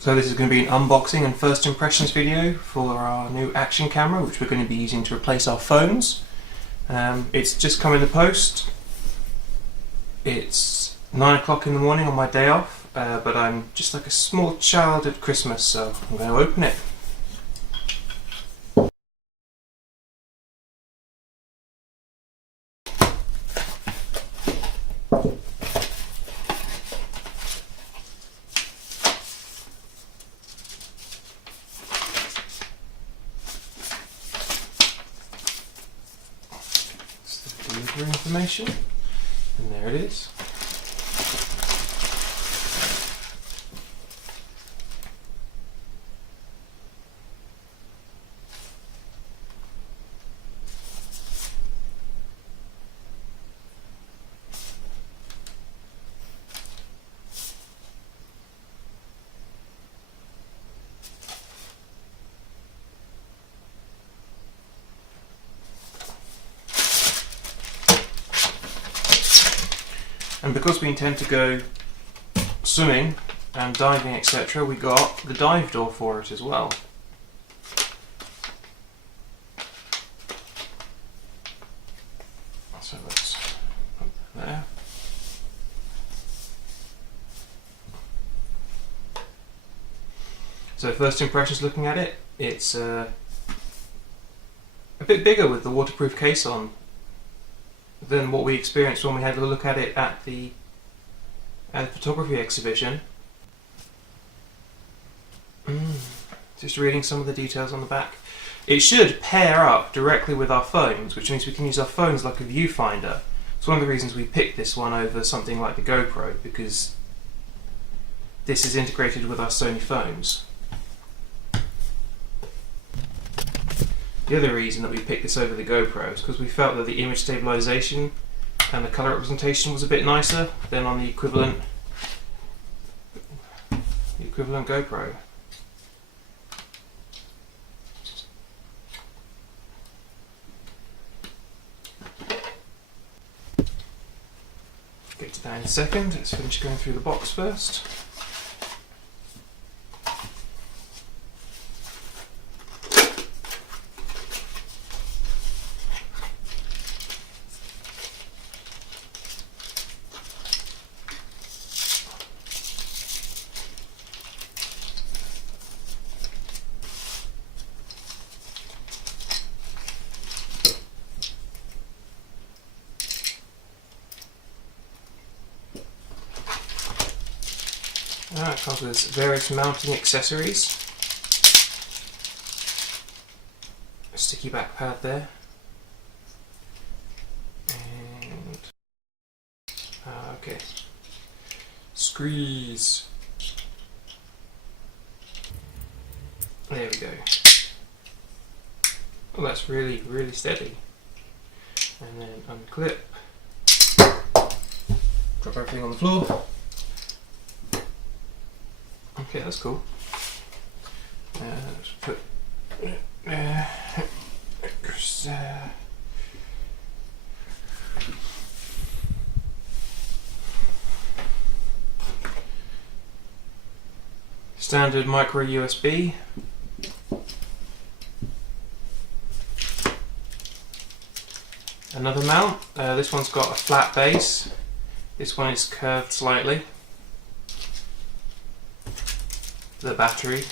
So this is going to be an unboxing and first impressions video for our new action camera, which we're going to be using to replace our phones. It's just come in the post. It's 9 o'clock in the morning on my day off, but I'm just like a small child at Christmas, so I'm going to open it. Delivery information, and there it is. And because we intend to go swimming and diving, etc., we got the dive door for it as well. So let's put that there. So first impressions looking at it, it's a bit bigger with the waterproof case on than what we experienced when we had a look at it at the photography exhibition. Just reading some of the details on the back. It should pair up directly with our phones, which means we can use our phones like a viewfinder. It's one of the reasons we picked this one over something like the GoPro, because this is integrated with our Sony phones. The other reason that we picked this over the GoPro is because we felt that the image stabilization and the color representation was a bit nicer than on the equivalent GoPro. Get to that in a second. Let's finish going through the box first. It comes with various mounting accessories. A sticky back pad there. And okay. Squeeze. There we go. Oh, that's really, really steady. And then unclip. Drop everything on the floor. Okay, that's cool. Let's put standard micro USB. Another mount. This one's got a flat base. This one is curved slightly. The battery.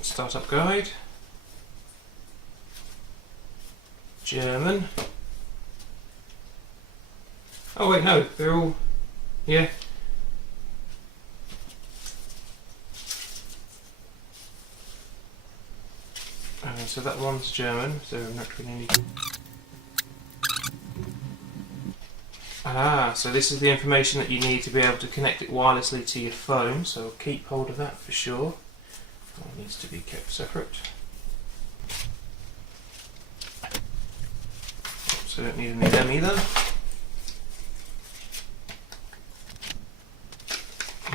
Startup guide. German. Oh wait, no, they're all, yeah. So that one's German, so I'm not going to need. So this is the information that you need to be able to connect it wirelessly to your phone, so keep hold of that for sure. That needs to be kept separate. So don't need any of them either.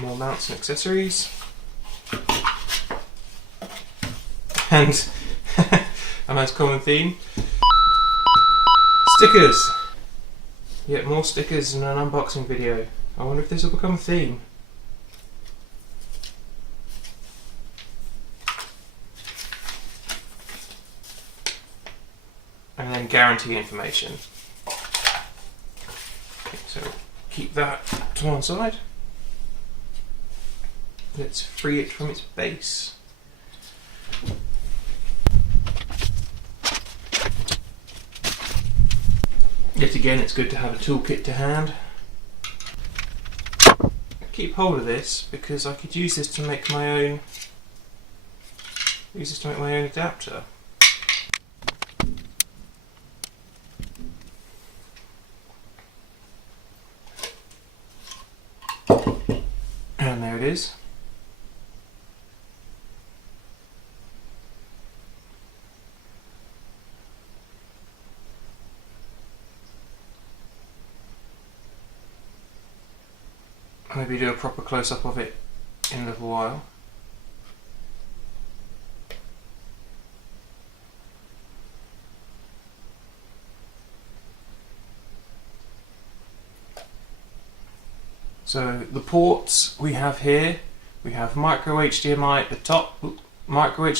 more mounts and accessories. And a most common theme, stickers. Yet more stickers in an unboxing video. I wonder if this will become a theme. And then guarantee information. Okay, so keep that to one side. Let's free it from its base. Yet again, it's good to have a toolkit to hand. Keep hold of this because I could use this to make my own. Adapter. And there it is. Maybe do a proper close-up of it in a little while. So the ports we have here, we have micro HDMI at the top, a micro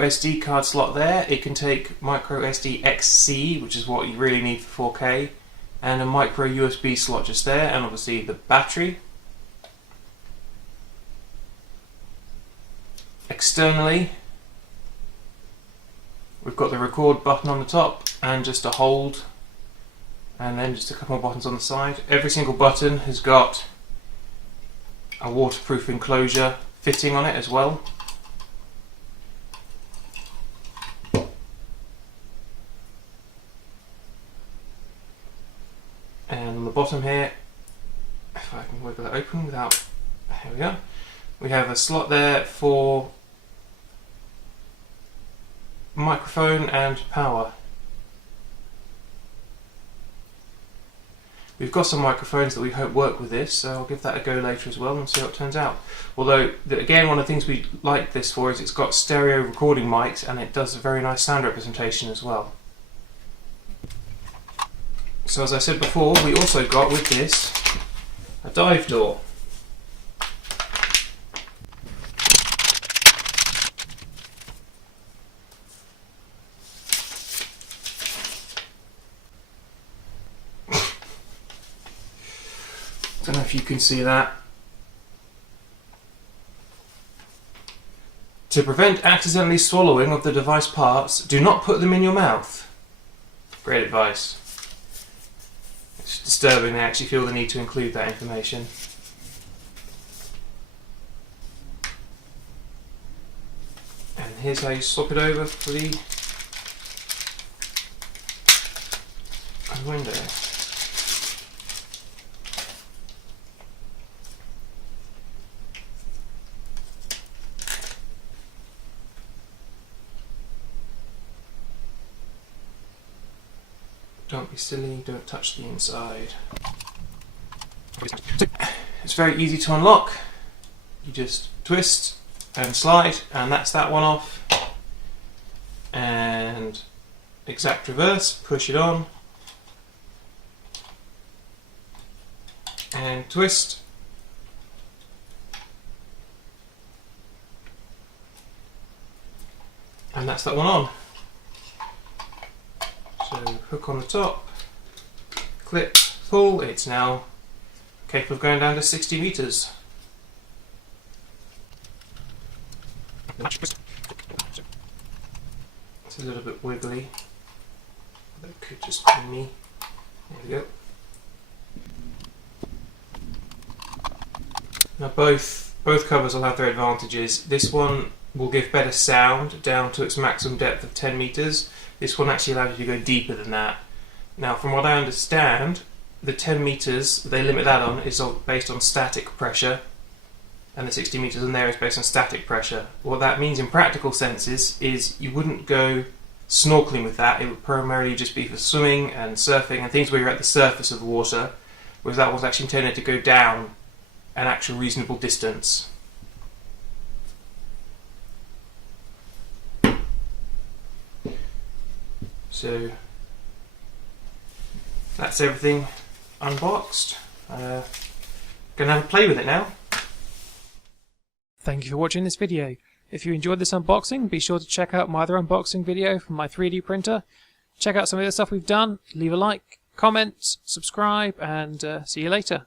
SD card slot there. It can take micro SD XC, which is what you really need for 4K. And a micro USB slot just there, and obviously the battery. Externally, we've got the record button on the top and just a hold, and then just a couple more buttons on the side. Every single button has got a waterproof enclosure fitting on it as well. And on the bottom here, if I can wiggle it open without, here we go. We have a slot there for microphone and power. We've got some microphones that we hope work with this, so I'll give that a go later as well and see how it turns out. Although, again, one of the things we like this for is it's got stereo recording mics and it does a very nice sound representation as well. So as I said before, we also got with this a dive door. Don't know if you can see that. To prevent accidentally swallowing of the device parts, do not put them in your mouth. Great advice. It's disturbing they actually feel the need to include that information. And here's how you swap it over for the window. Don't be silly, don't touch the inside. It's very easy to unlock. You just twist and slide, and that's that one off. And exact reverse, push it on. And twist. And that's that one on. So hook on the top, clip, pull, it's now capable of going down to 60 meters. It's a little bit wiggly. That could just be me. There we go. Now both covers will have their advantages. This one will give better sound down to its maximum depth of 10 meters. This one actually allows you to go deeper than that. Now, from what I understand, the 10 meters they limit that on is based on static pressure, and the 60 meters in there is based on static pressure. What that means in practical senses is you wouldn't go snorkeling with that. It would primarily just be for swimming and surfing and things where you're at the surface of the water. whereas that one's actually intended to go down an actual reasonable distance. So that's everything unboxed. Gonna have a play with it now. Thank you for watching this video. If you enjoyed this unboxing, be sure to check out my other unboxing video from my 3D printer. Check out some of the stuff we've done, leave a like, comment, subscribe, and see you later.